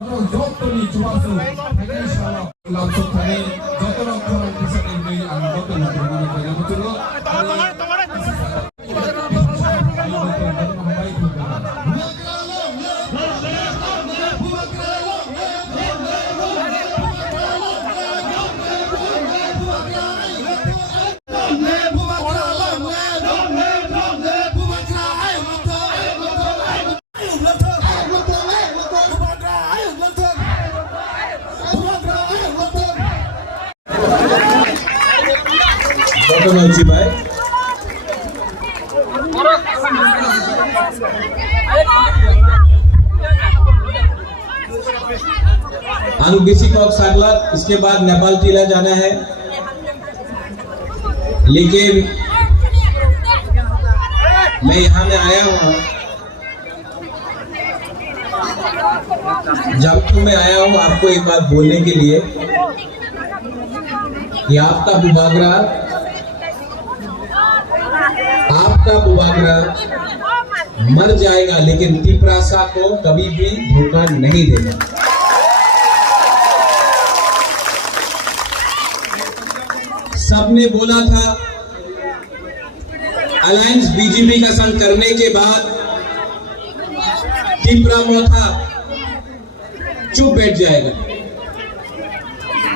যতনি চুয়াশো থেকে সারা লাঞ্চক থাকে যত রকম কিসানের মেয়ে আর যত রকম মানে বুঝলো भाई किसी को सागला इसके बाद नेपाल टीला जाना है, लेकिन मैं यहाँ में आया हूँ, जामतू में आया हूँ आपको एक बात बोलने के लिए कि आपका बुबागरा मर जाएगा, लेकिन तिपरासा को कभी भी धोखा नहीं देगा। सबने बोला था अलायंस बीजेपी का संग करने के बाद तिपरा मोथा चुप बैठ जाएगा,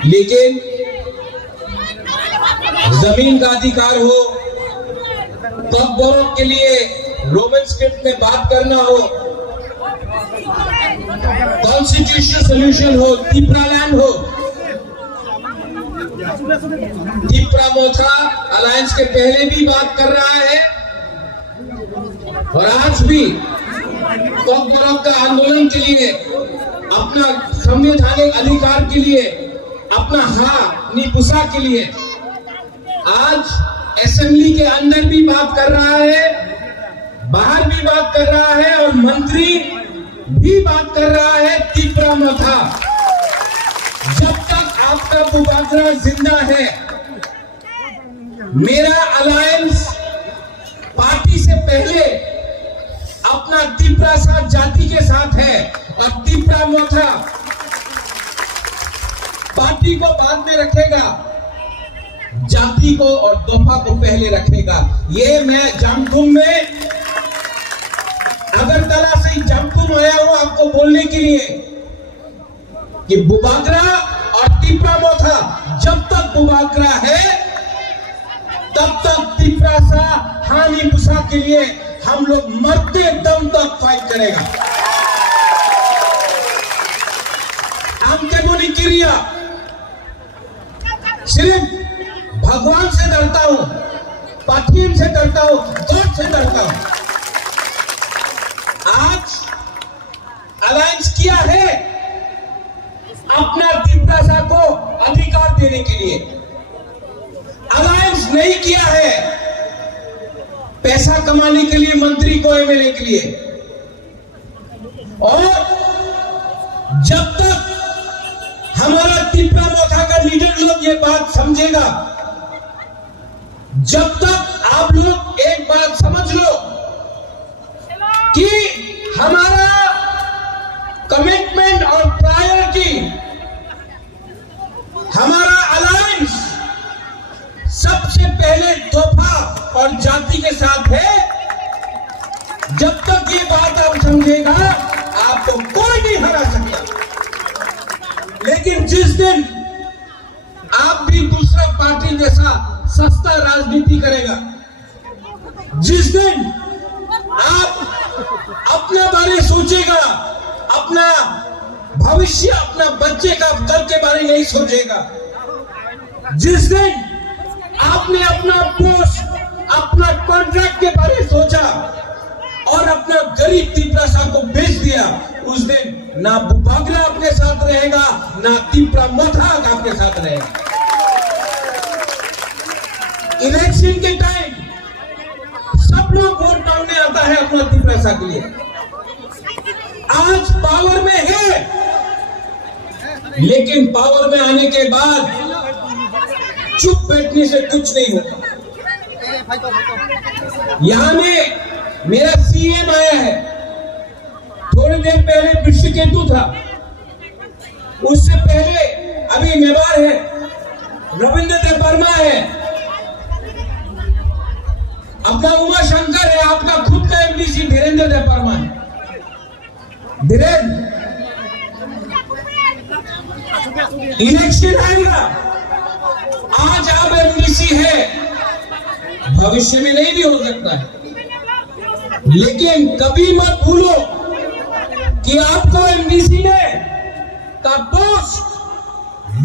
लेकिन जमीन का अधिकार हो, तकबरों के लिए रोमन स्क्रिप्ट में बात करना हो, कॉन्स्टिट्यूशनल सॉल्यूशन हो, तिपरा लैंड हो, तिपरा मोथा अलायंस के पहले भी बात कर रहा है और आज भी तकबरों का आंदोलन के लिए, अपना संवैधानिक अधिकार के लिए, अपना निपुसा के लिए आज असेंबली के अंदर भी बात कर रहा है, बाहर भी बात कर रहा है और मंत्री भी बात कर रहा है। तिपरा मोथा, जब तक आपका बुबागरा जिंदा है, मेरा अलायंस पार्टी से पहले अपना तिपरासा जाति के साथ है और तिपरा मोथा पार्टी को बाद में रखेगा, जाति को और तोहफा को पहले रखेगा। ये मैं जामतुम में, अगरतला से जामतुम आया हूं आपको बोलने के लिए कि बुबागरा और तिपरा मोथा, जब तक बुबागरा है तब तक तिपरासा निपुसा के लिए हम लोग मरते दम तक फाइट करेगा। आमके बोली क्रिया सिर्फ भगवान से डरता हूं, पाठीन से डरता हूं, गॉड से डरता हूं। आज अलायंस किया है अपना तिपरासा को अधिकार देने के लिए, अलायंस नहीं किया है पैसा कमाने के लिए, मंत्री को, एमएलए के लिए। और जब तक हमारा तिपरा मोथा का लीडर लोग ये बात समझेगा, जब तक आप लोग एक बात समझ लो कि हमारा कमिटमेंट और प्रायोरिटी, हमारा अलायंस सबसे पहले तोहफा और जाति के साथ है, जब तक ये बात आप समझेगा आपको कोई नहीं हरा सकता। लेकिन जिस दिन आप भी दूसरा पार्टी जैसा सस्ता राजनीति करेगा, जिस दिन आप अपने बारे सोचेगा, अपना भविष्य, अपना बच्चे का कल के बारे नहीं सोचेगा, जिस दिन आपने अपना पोस्ट, अपना कॉन्ट्रैक्ट के बारे सोचा और अपना गरीब तिपरासा को बेच दिया, उस दिन ना बुबागरा आपके साथ रहेगा, ना तिपरा मोथा आपके साथ रहेगा। इलेक्शन के टाइम सब लोग वोट डालने आता है अपना तिपरासा के लिए। आज पावर में है, लेकिन पावर में आने के बाद चुप बैठने से कुछ नहीं होता। यहाँ में मेरा सीएम आया है, थोड़ी देर पहले विश्वकेतु था, उससे पहले अभी मेवाड़ है, रविंद्र देव वर्मा है, अपना उमा शंकर है, आपका खुद का एमडीसी धीरेन्द्र देव वर्मा है। धीरेन्द्र, इलेक्शन आएगा, आज आप एमडीसी है, भविष्य में नहीं भी हो सकता है, लेकिन कभी मत भूलो कि आपको एमडीसी ने का पोस्ट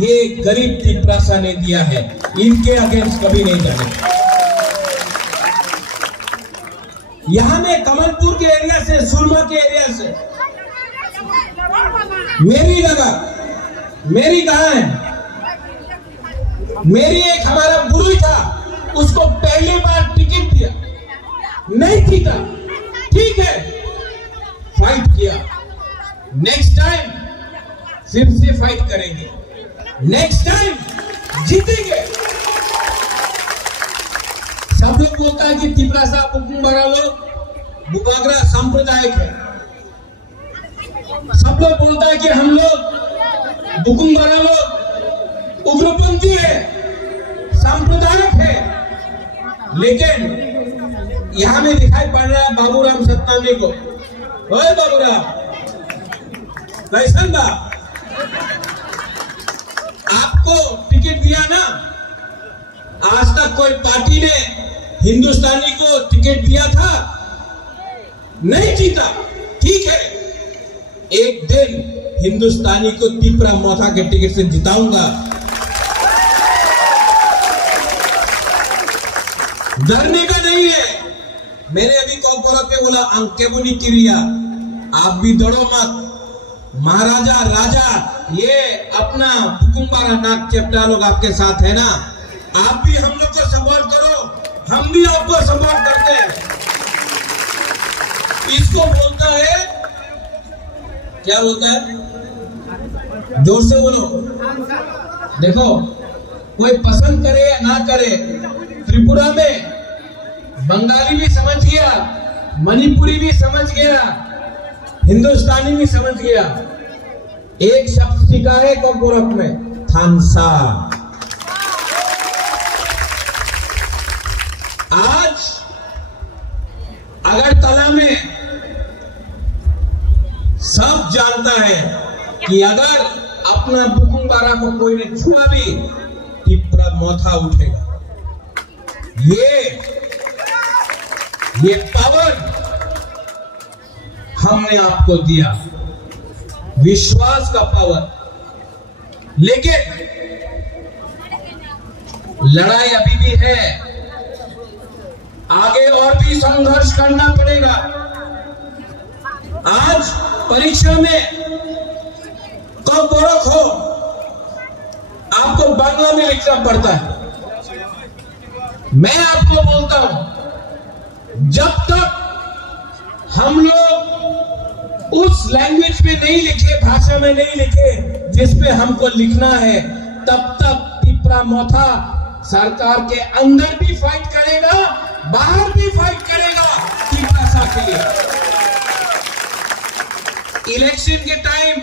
ये गरीब तिपरासा ने दिया है, इनके अगेंस्ट कभी नहीं जाने। यहां में कमलपुर के एरिया से, सुरमा के एरिया से मेरी जगह, मेरी कहां है, मेरी एक हमारा बुरुई था, उसको पहली बार टिकट दिया, नहीं जीता, ठीक है, फाइट किया, नेक्स्ट टाइम फिर से फाइट करेंगे, नेक्स्ट टाइम जीतेंगे। सब लोग बोलता है कि तिपरासा बुकुम्बारा लोग बुबागरा सांप्रदायिक है, सब लोग बोलता है कि हम लोग बुकुम्बारा लोग उग्रपंथी है, सांप्रदायिक है, लेकिन यहां में दिखाई पड़ रहा है बाबूराम सत्तानी को। ओए बाबूराम, कैसन बा? आपको टिकट दिया ना, आज तक कोई पार्टी ने हिंदुस्तानी को टिकट दिया था? नहीं जीता, ठीक है, एक दिन हिंदुस्तानी को तिपरा मोथा के टिकट से जिताऊंगा। डरने का नहीं है। मैंने अभी कॉर्पोरेट में बोला अंके बुनी क्रिया, आप भी डरो मत। महाराजा राजा ये अपना बुकुम्बारा नाग चेप्टा लोग आपके साथ है ना, आप भी हम लोग को सपोर्ट करो, हम भी आपको सपोर्ट करते हैं। इसको बोलता है, क्या बोलता है, जोर से बोलो। देखो, कोई पसंद करे या ना करे, त्रिपुरा में बंगाली भी समझ गया, मणिपुरी भी समझ गया, हिंदुस्तानी भी समझ गया। एक शब्द सीखा है गोरख में, थानसा। आज अगरतला में सब जानता है कि अगर अपना बुकुम्बारा को कोई ने छुआ भी, तिपरा मोथा उठेगा। ये पावर हमने आपको दिया, विश्वास का पावर। लेकिन लड़ाई अभी भी है, आगे और भी संघर्ष करना पड़ेगा। आज परीक्षा में कब बरख हो, आपको बांग्ला में लिखना पड़ता है। मैं आपको बोलता हूं, जब तक हम लोग उस लैंग्वेज में नहीं लिखे, भाषा में नहीं लिखे जिस पे हमको लिखना है, तब तक तिपरा मोथा सरकार के अंदर भी फाइट करेगा, बाहर भी फाइट करेगा तिपरासा के लिए। इलेक्शन के टाइम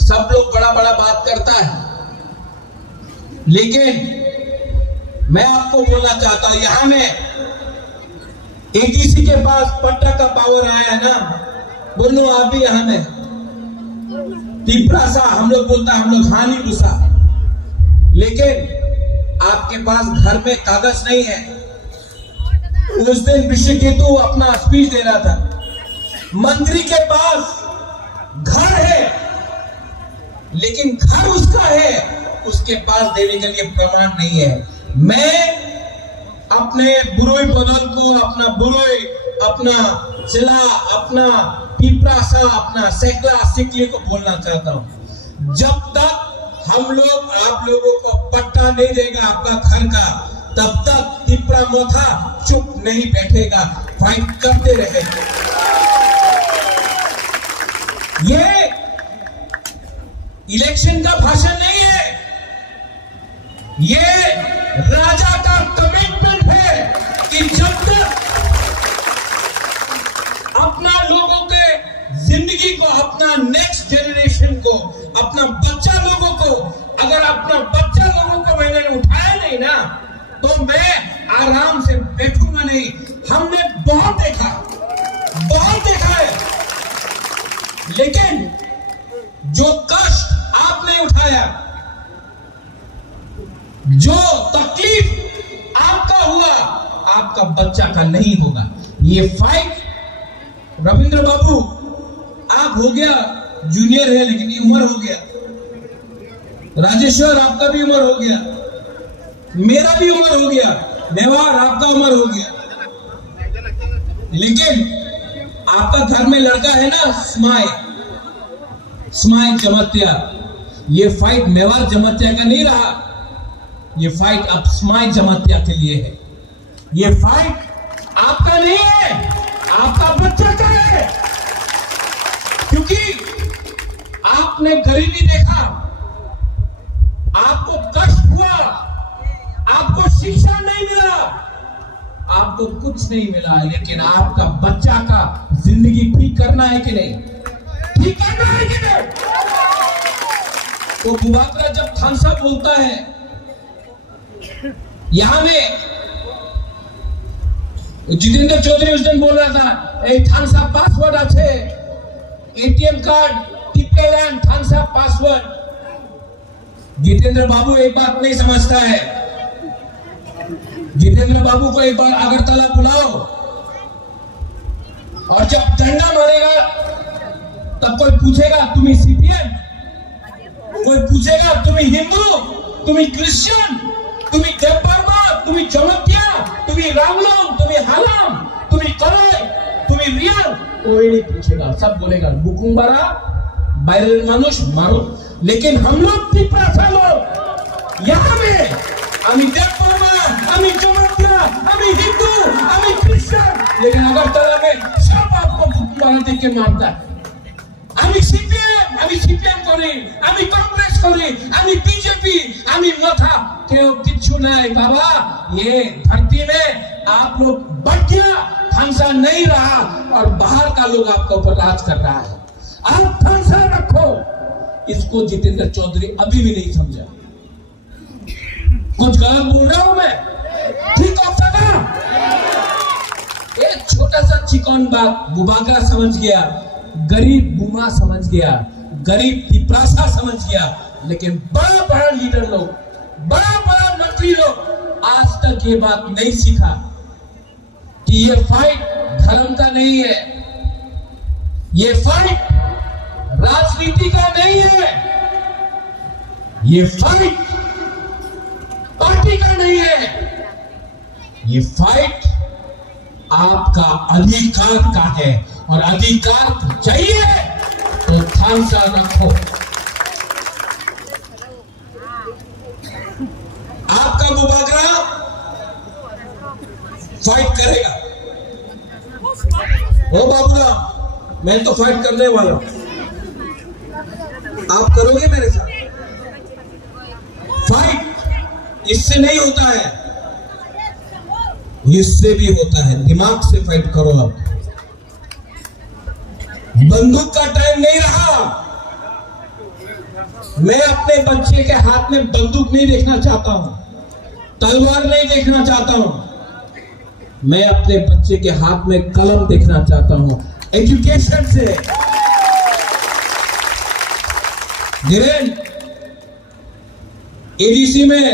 सब लोग बड़ा बड़ा बात करता है, लेकिन मैं आपको बोलना चाहता हूं, यहां में एडीसी के पास पट्टा का पावर आया ना, बोलो आप भी यहां में तिपरासा, हम लोग बोलता हम लोग हानि गुस्सा, लेकिन आपके पास घर में कागज नहीं है। उस दिन विश्वकेतु अपना स्पीच दे रहा था, मंत्री के पास घर है, लेकिन घर उसका है, उसके पास देने के लिए प्रमाण नहीं है। मैं अपने बुरोई बदल को, अपना बुरोई, अपना जिला, अपना पिपरासा, अपना सेकला सिकली को बोलना चाहता हूं, जब तक हम लोग आप लोगों को पट्टा नहीं देगा आपका घर का, तब तक तिपरा मोथा चुप नहीं बैठेगा, फाइट करते रहेगा। ये इलेक्शन का भाषण नहीं है, ये राजा का कमिटमेंट है कि जब तक अपना लोगों के जिंदगी को, अपना नेक्स्ट जनरेशन को अपना बच्चा लोगों को, अगर अपना बच्चा लोगों को मैंने उठाया नहीं ना, तो मैं आराम से बैठूंगा नहीं। हमने बहुत देखा है, लेकिन जो कष्ट आपने उठाया, जो तकलीफ आपका हुआ, आपका बच्चा का नहीं होगा। ये फाइट रविंद्र बाबू, आप हो गया जूनियर है, लेकिन उम्र हो गया। राजेश्वर, आपका भी उम्र हो गया, मेरा भी उम्र हो गया, नेवार आपका उम्र हो गया, लेकिन आपका घर में लड़का है ना, स्माइल जमातिया। ये फाइट मेवार जमातिया का नहीं रहा, ये फाइट अब स्माइल जमातिया के लिए है। ये फाइट आपका नहीं है, आपका बच्चा का है, क्योंकि आपने गरीबी देखा, आपको कष्ट हुआ, आपको शिक्षा नहीं मिला, आपको कुछ नहीं मिला, लेकिन आपका बच्चा का जिंदगी ठीक करना है कि नहीं? ठीक करना है कि नहीं? तो बुबाकरा जब थानसा बोलता है, यहां में जितेंद्र चौधरी उस दिन बोल रहा था, थानसा पासवर्ड अच्छे, एटीएम कार्ड टिप्पलैंड थानसा पासवर्ड। जितेंद्र बाबू एक बात नहीं समझता है। जितेंद्र बाबू को एक बार अगरतला बुलाओ, और जब डंडा मारेगा तब कोई पूछेगा तुम्ही सीपीएम, कोई पूछेगा तुम्ही हिंदू, तुम्ही क्रिश्चियन, तुम्ही देवबर्मा, तुम्ही जमतिया, तुम्ही रामलोम, तुम्ही हालाम, तुम्ही करोय, तुम्ही रियल, कोई नहीं पूछेगा। सब बोलेगा बुकुंबारा বাইরের মানুষ मारो। लेकिन हम लोग पिपरासा लोग यहाँ में, আমি देवबर्मा, আমি जमतिया, আমি हिंदू, আমি क्रिश्चियन, लेकिन अगरतला में सब आपको बुकुंबारा देख के मारता है। আমি সিপিএম করি, আমি কংগ্রেস করি, আমি बीजेपी, আমি মাথা কেউ किच्छु नहीं बाबा। ये धरती में आप लोग बढ़ गया, थानसा नहीं रहा, और बाहर का लोग आपके ऊपर राज कर रहा है। आप थानसा रखो, इसको जितेंद्र चौधरी अभी भी नहीं समझा। कुछ गलत बोल रहा हूं मैं? ठीक होता ना? एक छोटा सा चिकन बात बुबाकरा समझ गया, गरीब बुमा समझ गया, गरीब पिपरासा समझ गया, लेकिन बड़ा बड़ा लीडर लोग, बड़ा बड़ा मंत्री लोग आज तक ये बात नहीं सीखा कि ये फाइट धर्म का नहीं है, ये फाइट राजनीति का नहीं है, ये फाइट पार्टी का नहीं है, ये फाइट आपका अधिकार का है। और अधिकार चाहिए तो थानसा रखो। आपका बुबाकरा फाइट करेगा। ओ बाबूराम, मैं तो फाइट करने वाला हूं, आप करोगे मेरे साथ फाइट? इससे नहीं होता है, इससे भी होता है। दिमाग से फाइट करो। आप बंदूक का टाइम नहीं रहा। मैं अपने बच्चे के हाथ में बंदूक नहीं देखना चाहता हूं, तलवार नहीं देखना चाहता हूं। मैं अपने बच्चे के हाथ में कलम देखना चाहता हूं, एजुकेशन से। धीरेन, एडीसी में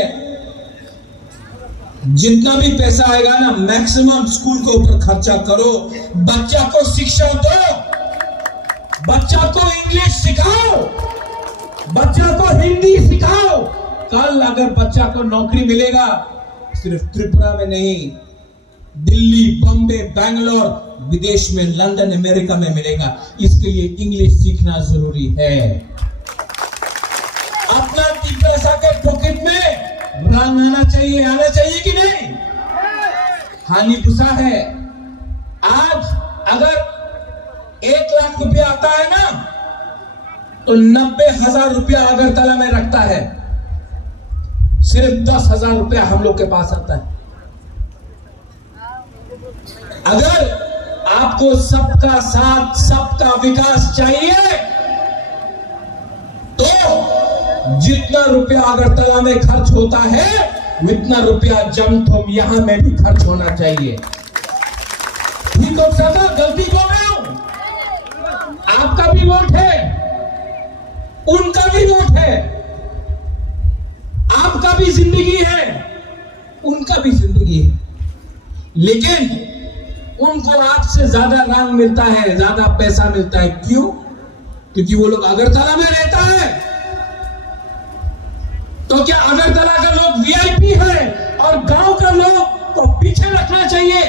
जितना भी पैसा आएगा ना, मैक्सिमम स्कूल के ऊपर खर्चा करो। बच्चा को शिक्षा दो, बच्चा को इंग्लिश सिखाओ, बच्चा को हिंदी सिखाओ। कल अगर बच्चा को नौकरी मिलेगा, सिर्फ त्रिपुरा में नहीं, दिल्ली, बॉम्बे, बैंगलोर, विदेश में, लंदन, अमेरिका में मिलेगा। इसके लिए इंग्लिश सीखना जरूरी है। अपना पैसा के पॉकेट में रंग आना चाहिए कि नहीं? हानि पुसा है। आज अगर 1 लाख रुपया आता है ना, तो 90,000 रुपया अगरतला में रखता है, सिर्फ 10,000 रुपया हम लोग के पास आता है। अगर आपको सबका साथ, सबका विकास चाहिए, तो जितना रुपया अगरतला में खर्च होता है उतना रुपया जमथम यहां में भी खर्च होना चाहिए। ठीक हो सकता, गलती बोल रहे हो? आपका भी वोट है, उनका भी वोट है, आपका भी जिंदगी है, उनका भी जिंदगी है, लेकिन उनको आपसे ज्यादा रंग मिलता है, ज्यादा पैसा मिलता है। क्यों? क्योंकि वो लोग अगरतला में रहता है। तो क्या अगरतला का लोग वीआईपी है और गांव का लोग को पीछे रखना चाहिए?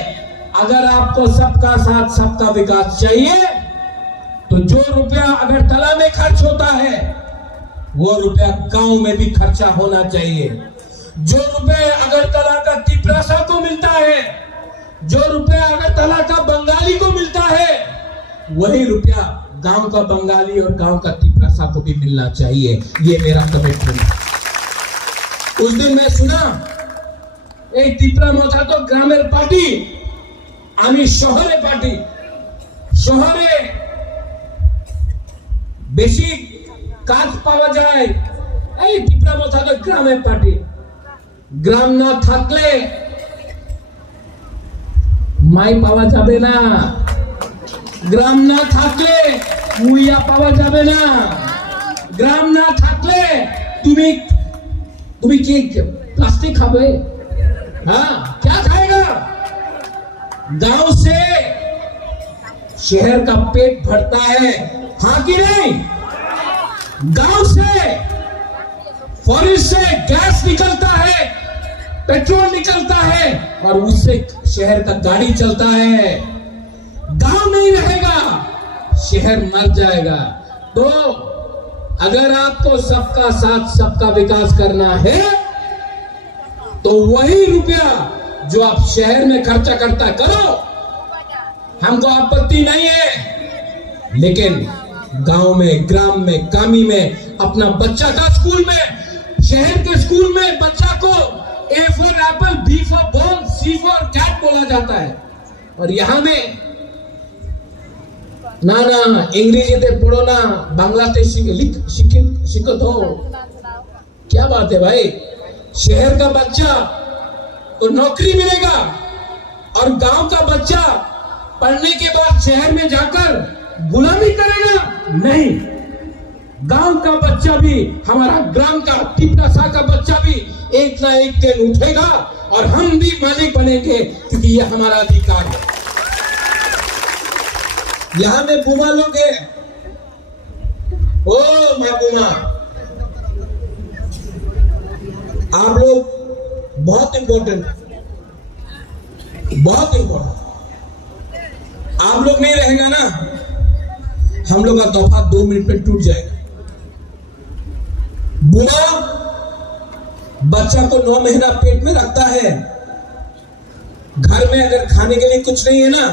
अगर आपको सबका साथ सबका विकास चाहिए तो जो रुपया अगरतला में खर्च होता है वो रुपया गांव में भी खर्चा होना चाहिए। जो रुपया अगरतला का तिपरासा को मिलता है, जो रुपया अगरतला का बंगाली को मिलता है, वही रुपया गांव का बंगाली और गांव का तिपरासा को भी मिलना चाहिए। ये मेरा कमिटमेंट है। उस दिन मैं सुना এই ত্রিপুরা মথা তো গ্রামের পার্টি, আমি শহরে পার্টি। শহরে বেশি কাজ পাওয়া যায়, এই ত্রিপুরা মথা তো গ্রামের পার্টি। গ্রাম না থাকলে মাই পাওয়া যাবে না, গ্রাম না থাকলে মুইয়া পাওয়া যাবে না, গ্রাম না থাকলে তুমি কি प्लास्टिक खावे? हाँ, क्या खाएगा? गांव से शहर का पेट भरता है, हाँ कि नहीं? गांव से फॉरेस्ट से गैस निकलता है, पेट्रोल निकलता है और उससे शहर का गाड़ी चलता है। गांव नहीं रहेगा, शहर मर जाएगा। तो अगर आपको सबका साथ सबका विकास करना है तो वही रुपया जो आप शहर में खर्चा करता करो, हमको आपत्ति नहीं है, लेकिन गांव में, ग्राम में, कामी में, अपना बच्चा का स्कूल में, शहर के स्कूल में बच्चा को A for apple, B for ball, C for cat बोला जाता है, और यहां में ना इंग्रेजी पढ़ो ना, बांग्लाते शिक्षित हो। क्या बात है भाई? शहर का बच्चा तो नौकरी मिलेगा और गांव का बच्चा पढ़ने के बाद शहर में जाकर गुलामी करेगा? नहीं, गांव का बच्चा भी, हमारा ग्राम का तिपरासा का बच्चा भी एक ना एक दिन उठेगा और हम भी मालिक बनेंगे, क्योंकि यह हमारा अधिकार है। यहां में बुमा लोग है, ओ मैं बुमा, आप लोग बहुत इंपॉर्टेंट, बहुत इंपॉर्टेंट। आप लोग नहीं रहेगा ना, हम लोग का तोहफा 2 मिनट में टूट जाएगा। बुआ बच्चा को 9 महीना पेट में रखता है। घर में अगर खाने के लिए कुछ नहीं है ना,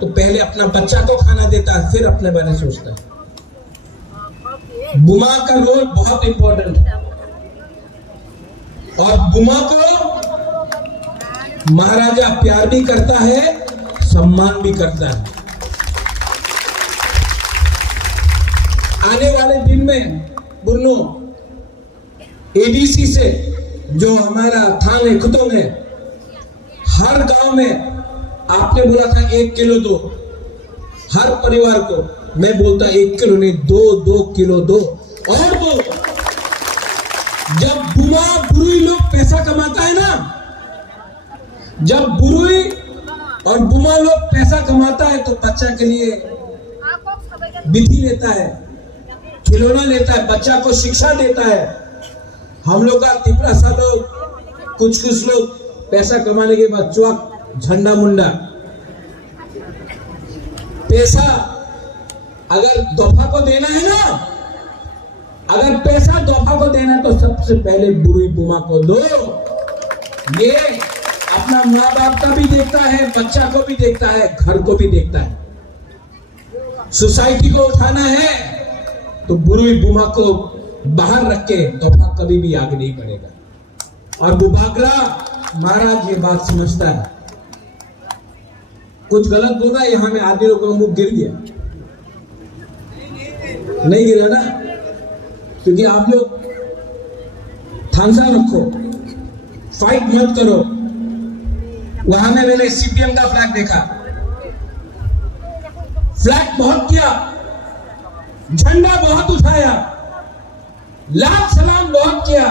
तो पहले अपना बच्चा को खाना देता है, फिर अपने बारे में सोचता है। बुमा का रोल बहुत इंपॉर्टेंट है और बुमा को महाराजा प्यार भी करता है, सम्मान भी करता है। आने वाले दिन में बुन्नो एडीसी से जो हमारा थान है खुतों में, हर गांव में आपने बोला था 1 किलो दो हर परिवार को, मैं बोलता 1 किलो नहीं, 2 किलो दो। और वो जब बुआ बुरुई लोग पैसा कमाता है ना, जब बुरुई और बुमा लोग पैसा कमाता है तो बच्चा के लिए विधि लेता है, खिलौना लेता है, बच्चा को शिक्षा देता है। हम लोग का तिपरासा लोग, कुछ लोग पैसा कमाने के बाद चौक झंडा मुंडा पैसा अगर दोफा को देना है ना, अगर पैसा दोफा को देना है तो सबसे पहले बुरुई बुमा को दो। ये अपना माँ बाप का भी देखता है, बच्चा को भी देखता है, घर को भी देखता है। सोसाइटी को उठाना है तो बुरुई बुमा को बाहर रख के दोफा कभी भी आगे नहीं बढ़ेगा। और बुबागरा महाराज ये बात समझता है, कुछ गलत बोल रहा है, यहां में आदमी लोगों का मुंह गिर गया, नहीं गिरा ना, क्योंकि आप लोग थांसा रखो, फाइट मत करो। वहां में मैंने सीपीएम का फ्लैग देखा, फ्लैग बहुत किया, झंडा बहुत उठाया, लाल सलाम बहुत किया।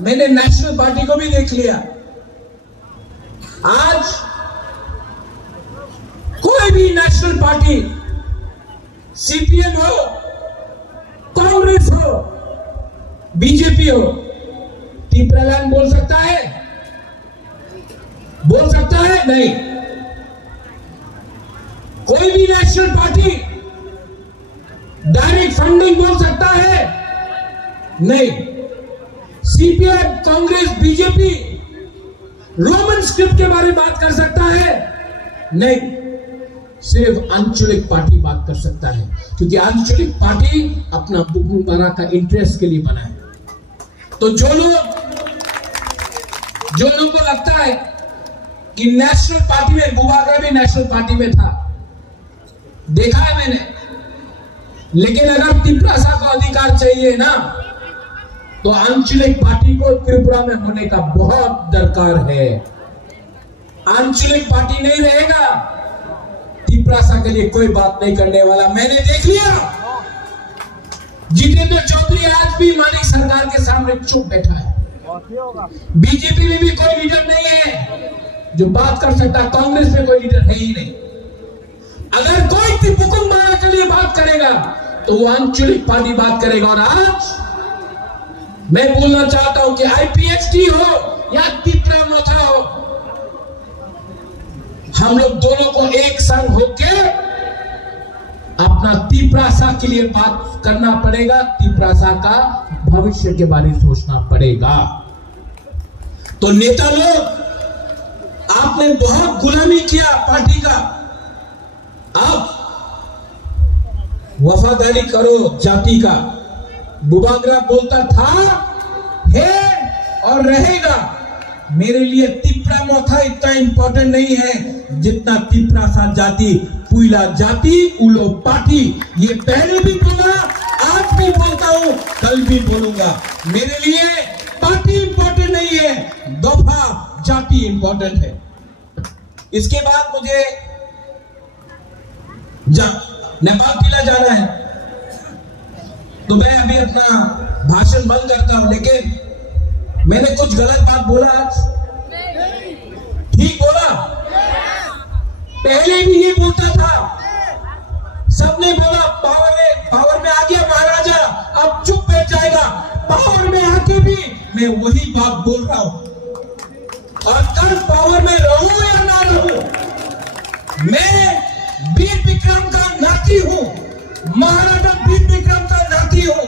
मैंने नेशनल पार्टी को भी देख लिया। आज कोई भी नेशनल पार्टी, सीपीएम हो, कांग्रेस हो, बीजेपी हो, टीपरालैंड बोल सकता है? बोल सकता है? नहीं। कोई भी नेशनल पार्टी डायरेक्ट फंडिंग बोल सकता है? नहीं। CPM, Congress, BJP Roman script के बारे में बात कर सकता है? नहीं। सिर्फ आंचलिक पार्टी बात कर सकता है, क्योंकि आंचलिक पार्टी अपना बुकमारा का इंटरेस्ट के लिए बना है। तो जो लोग को लगता है कि नेशनल पार्टी में, बुबागरा भी नेशनल पार्टी में था, देखा है मैंने। लेकिन अगर तिपरासा को अधिकार चाहिए ना, तो आंचलिक पार्टी को त्रिपुरा में होने का बहुत दरकार है। आंचलिक पार्टी नहीं रहेगा, तिपरासा के लिए कोई बात नहीं करने वाला। मैंने देख लिया, जितेंद्र चौधरी आज भी मानिक सरकार के सामने चुप बैठा है। बीजेपी में भी कोई लीडर नहीं है जो बात कर सकता, कांग्रेस में कोई लीडर है ही नहीं। अगर कोई तिपुकुमारा के लिए बात करेगा तो वो आंचलिक पार्टी बात करेगा। और आज मैं बोलना चाहता हूं कि आईपीएचटी हो या तिपरा मोथा हो, हम लोग दोनों को एक संग होके अपना तिपरासा के लिए बात करना पड़ेगा। तिपरासा का भविष्य के बारे में सोचना पड़ेगा। तो नेता लोग, आपने बहुत गुलामी किया पार्टी का, अब वफादारी करो जाति का। बुबागरा बोलता था, है और रहेगा। मेरे लिए तिपरा मोथा इतना इंपॉर्टेंट नहीं है जितना तिपरासा जाति, पुइला जाति, उलो पार्टी। ये पहले भी बोला, आज भी बोलता हूं, कल भी बोलूंगा। मेरे लिए पार्टी इंपॉर्टेंट नहीं है, दफा जाति इंपॉर्टेंट है। इसके बाद मुझे नेपाल किला जाना है, तो मैं अभी अपना भाषण बंद करता हूं। लेकिन मैंने कुछ गलत बात बोला आज? ठीक बोला? पहले भी ये बोलता था, सबने बोला पावर में आ गया महाराजा, अब चुप बैठ जाएगा। पावर में आके भी मैं वही बात बोल रहा हूं, और कल पावर में रहूं या ना रहूं, मैं वीर विक्रम का नाती हूं, महाराजा वीर विक्रम का नाती हूं।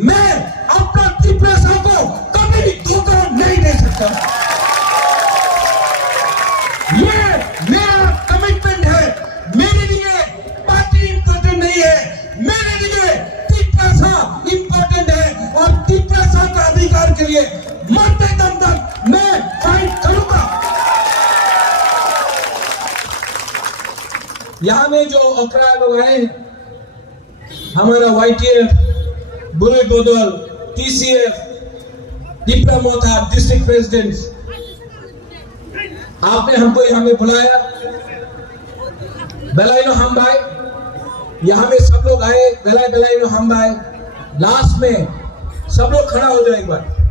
मैं अपना तिपरासा को कभी भी धोखा नहीं दे सकता। ये मेरा कमिटमेंट है। मेरे लिए पार्टी इंपॉर्टेंट नहीं है, मेरे लिए तिपरासा इंपॉर्टेंट है। और तिपरासा का अधिकार के लिए मरते दम तक मैं फाइट करूंगा। यहां में जो अखड़ा लोग आए हैं, हमारा YTF, बुरे गोदल, TCF, तिपरा मोथा डिस्ट्रिक्ट प्रेसिडेंट, आपने हमको यहां में बुलाया। बेलाइनो हम भाई, यहां में सब लोग आए, बेलाइनो हम भाई। लास्ट में सब लोग खड़ा हो जाए एक बार।